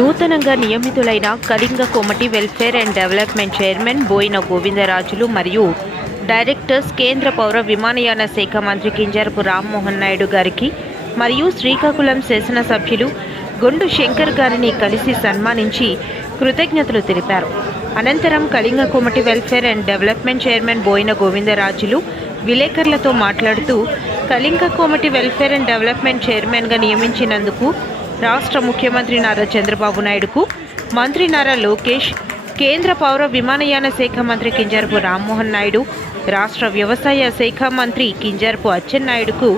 నూతనంగా నియమితులైన Kalinga Komati welfare and development chairman Boina Govindarajulu మరియు డైరెక్టర్స్ కేంద్ర పౌర విమానయాన శాఖ మంత్రి కింజరపు రామ్మోహన్ నాయుడు గారికి మరియు శ్రీకాకుళం శాసనసభ్యులు గొండు శంకర్ గారిని కలిసి సన్మానించి కృతజ్ఞతలు తెలిపారు. అనంతరం Kalinga Komati welfare and development chairman Boina Govindarajulu విలేకరులతో మాట్లాడుతూ Kalinga Komati welfare and development చైర్మన్గా నియమించినందుకు రాష్ట్ర ముఖ్యమంత్రి నారా చంద్రబాబు నాయుడుకు మంత్రి నారా లోకేష్ కేంద్ర పౌర విమానయాన శాఖ మంత్రి కింజరపు రామ్మోహన్ నాయుడు రాష్ట్ర వ్యవసాయ శాఖ మంత్రి కింజరపు అచ్చెన్నాయుడుకు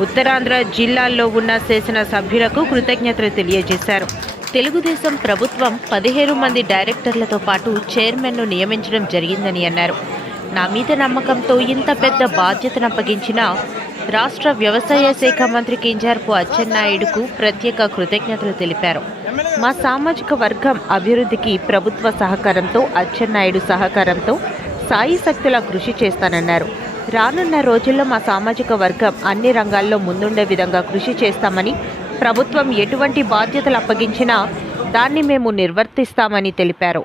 ఉత్తరాంధ్ర జిల్లాల్లో ఉన్న శాసన సభ్యులకు కృతజ్ఞతలు తెలియజేశారు. తెలుగుదేశం ప్రభుత్వం పదిహేను మంది డైరెక్టర్లతో పాటు చైర్మన్ను నియమించడం జరిగిందని అన్నారు. నా మీద నమ్మకంతో ఇంత పెద్ద బాధ్యతను అప్పగించిన రాష్ట్ర వ్యవసాయ శాఖ మంత్రి కింజార్పు అచ్చెన్నాయుడుకు ప్రత్యేక కృతజ్ఞతలు తెలిపారు. మా సామాజిక వర్గం అభివృద్ధికి ప్రభుత్వ సహకారంతో అచ్చెన్నాయుడు సహకారంతో సాయి శక్తుల కృషి చేస్తానన్నారు. రానున్న రోజుల్లో మా సామాజిక వర్గం అన్ని రంగాల్లో ముందుండే విధంగా కృషి చేస్తామని ప్రభుత్వం ఎటువంటి బాధ్యతలు అప్పగించినా దాన్ని మేము నిర్వర్తిస్తామని తెలిపారు.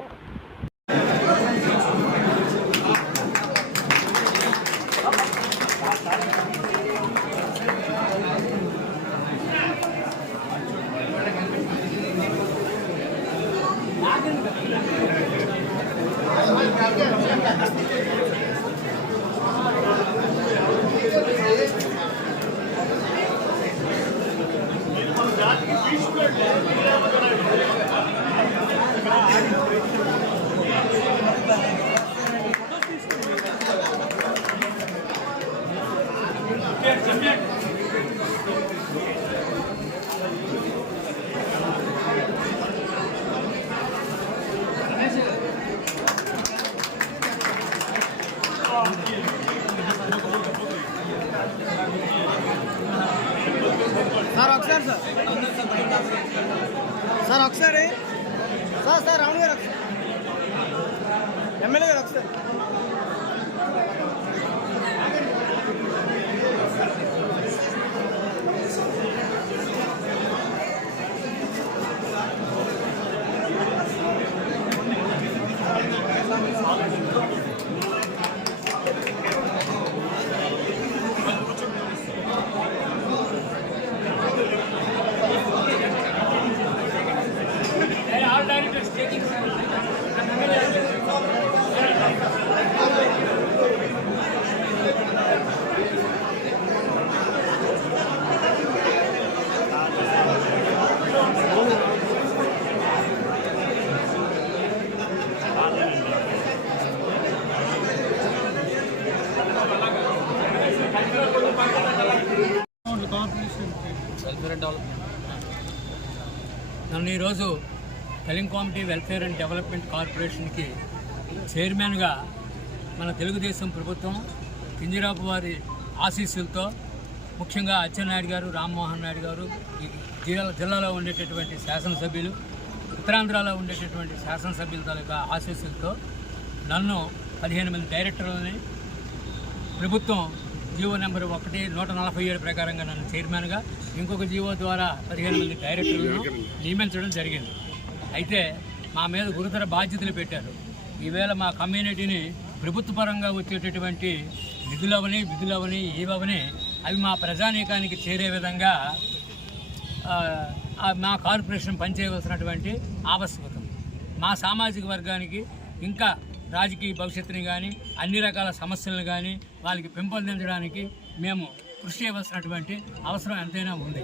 సార్ ఒకసారి సార్ సార్ ఒకసారి సార్ సార్ రాముడు గారు ఒకసారి ఎమ్మెల్యే గారు ఒకసారి వెల్ఫేర్ అండ్ డెవలప్మెంట్ నన్ను ఈరోజు కలింకోమటి వెల్ఫేర్ అండ్ డెవలప్మెంట్ కార్పొరేషన్కి చైర్మన్గా మన తెలుగుదేశం ప్రభుత్వం కింజరాపు వారి ఆశీస్సులతో ముఖ్యంగా అచ్చెన్నాయుడు గారు రామ్మోహన్ నాయుడు గారు జిల్లా జిల్లాలో ఉండేటటువంటి శాసనసభ్యులు ఉత్తరాంధ్రలో ఉండేటటువంటి శాసనసభ్యుల తాలూకా ఆశీస్సులతో నన్ను పదిహేను మంది డైరెక్టర్లని ప్రభుత్వం జీవో నెంబర్ ఒకటి నూట నలభై ఏడు ప్రకారంగా నన్ను చైర్మన్గా ఇంకొక జీవో ద్వారా పదిహేను మంది డైరెక్టర్లను నియమించడం జరిగింది. అయితే మా మీద గురుతర బాధ్యతలు పెట్టారు. ఈవేళ మా కమ్యూనిటీని ప్రభుత్వపరంగా వచ్చేటటువంటి నిధులవని విధులవని ఏవని అవి మా ప్రజానీకానికి చేరే విధంగా మా కార్పొరేషన్ పనిచేయవలసినటువంటి ఆవశ్యకత. మా సామాజిక వర్గానికి ఇంకా రాజకీయ భవిష్యత్తుని కానీ అన్ని రకాల సమస్యలను కానీ వాళ్ళకి పెంపొందించడానికి మేము కృషి చేయవలసినటువంటి అవసరం ఎంతైనా ఉంది.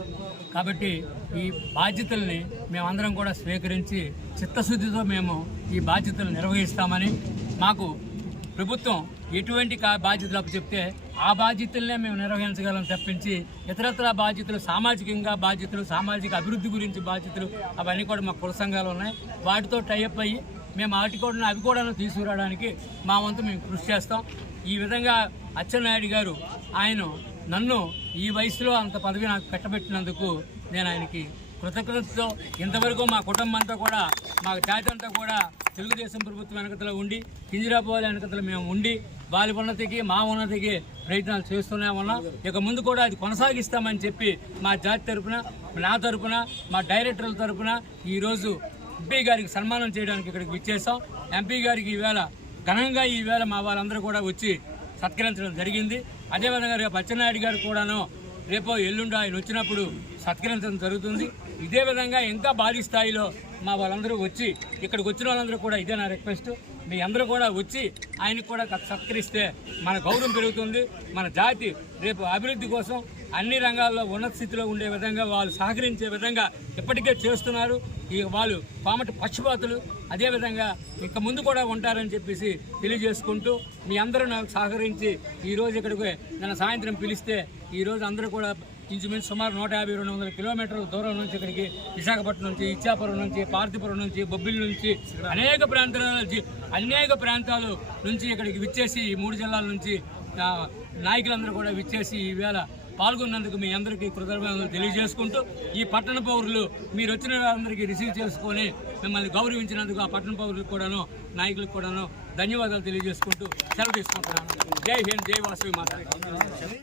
కాబట్టి ఈ బాధ్యతల్ని మేమందరం కూడా స్వీకరించి చిత్తశుద్ధితో మేము ఈ బాధ్యతలు నిర్వహిస్తామని మాకు ప్రభుత్వం ఎటువంటి కా- బాధ్యతలు అప్పచెప్తే ఆ బాధ్యతలనే మేము నిర్వహించగలం తప్పించి ఇతరత్ర బాధ్యతలు సామాజికంగా బాధ్యతలు సామాజిక అభివృద్ధి గురించి బాధ్యతలు అవన్నీ కూడా మా కుల సంఘాలు ఉన్నాయి. వాటితో టైఅప్ అయ్యి మేము వాటి కూడా అవి కూడా తీసుకురావడానికి మా వంతు మేము కృషి చేస్తాం. ఈ విధంగా అచ్చెన్నాయుడు గారు ఆయన నన్ను ఈ వయసులో అంత పదవి నాకు కట్టబెట్టినందుకు నేను ఆయనకి కృతజ్ఞతతో ఇంతవరకు మా కుటుంబం అంతా కూడా మా జాతి అంతా కూడా తెలుగుదేశం ప్రభుత్వం వెనకతలో ఉండి కింజరాపు వెనకతలో మేము ఉండి వాళ్ళ ఉన్నతికి మా ఉన్నతికి ప్రయత్నాలు చేస్తూనే ఉన్నాం. ఇక ముందు కూడా అది కొనసాగిస్తామని చెప్పి మా జాతి తరపున నా తరపున మా డైరెక్టర్ల తరపున ఈరోజు ఎంపీ గారికి సన్మానం చేయడానికి ఇక్కడికి విచ్చేసాం ఎంపీ గారికి ఈవేళ ఘనంగా ఈవేళ మా వాళ్ళందరూ కూడా వచ్చి సత్కరించడం జరిగింది. అదేవిధంగా రేపు అచ్చెన్నాయుడు గారు కూడాను రేపో ఎల్లుండి ఆయన వచ్చినప్పుడు సత్కరించడం జరుగుతుంది. ఇదే విధంగా ఇంకా భారీ స్థాయిలో మా వాళ్ళందరూ వచ్చి ఇక్కడికి వచ్చిన వాళ్ళందరూ కూడా ఇదే నా రిక్వెస్ట్. మీ అందరూ కూడా వచ్చి ఆయనకు కూడా సత్కరిస్తే మన గౌరవం పెరుగుతుంది. మన జాతి రేపు అభివృద్ధి కోసం అన్ని రంగాల్లో ఉన్నత స్థితిలో ఉండే విధంగా వాళ్ళు సహకరించే విధంగా ఇప్పటికే చేస్తున్నారు. ఈ వాళ్ళు పామటి పక్షపాతులు. అదేవిధంగా ఇక ముందు కూడా ఉంటారని చెప్పేసి తెలియజేసుకుంటూ మీ అందరూ నాకు సహకరించి ఈరోజు ఇక్కడికి నన్ను సాయంత్రం పిలిస్తే ఈరోజు అందరూ కూడా ఇంచుమించు సుమారు నూట యాభై రెండు వందల కిలోమీటర్ల దూరం నుంచి ఇక్కడికి విశాఖపట్నం నుంచి ఇచ్చాపురం నుంచి పార్తిపురం నుంచి బొబ్బిలి నుంచి అనేక ప్రాంతాల నుంచి అనేక ప్రాంతాలు నుంచి ఇక్కడికి విచ్చేసి ఈ మూడు జిల్లాల నుంచి నాయకులందరూ కూడా విచ్చేసి ఈవేళ పాల్గొన్నందుకు మీ అందరికీ కృతజ్ఞతలు తెలియజేసుకుంటూ ఈ పట్టణ పౌరులు మీరు వచ్చిన అందరికీ రిసీవ్ చేసుకొని మిమ్మల్ని గౌరవించినందుకు ఆ పట్టణ పౌరులకు కూడాను నాయకులకు కూడాను ధన్యవాదాలు తెలియజేసుకుంటూ సెలవు తీసుకుంటున్నాను. జై హింద్ జై వాసవి మాత.